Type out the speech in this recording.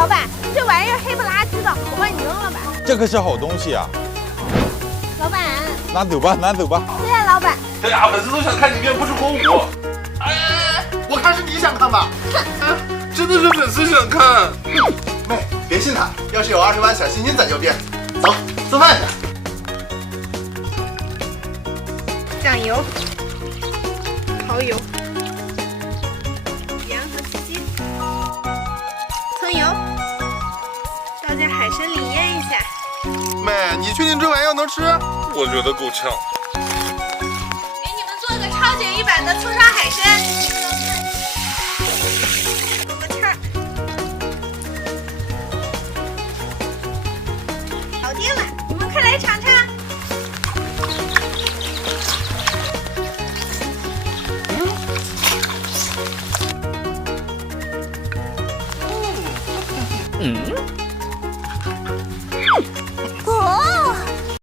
老板，这玩意儿黑不拉几的，我帮你扔了吧。这可是好东西啊！老板，拿走吧，拿走吧。谢谢老板。哎呀，粉丝都想看你练不是火舞。哎，我看是你想看吧？真的是粉丝想看。妹，别信他，要是有20万小心心咱就变。走，做饭去。酱油、蚝油、盐和鸡、葱油，倒进海参里腌一下。妹，你确定这玩意儿能吃？我觉得够呛。给你们做个超简易版的葱烧海参，勾个芡儿，搞定了，你们快来尝尝。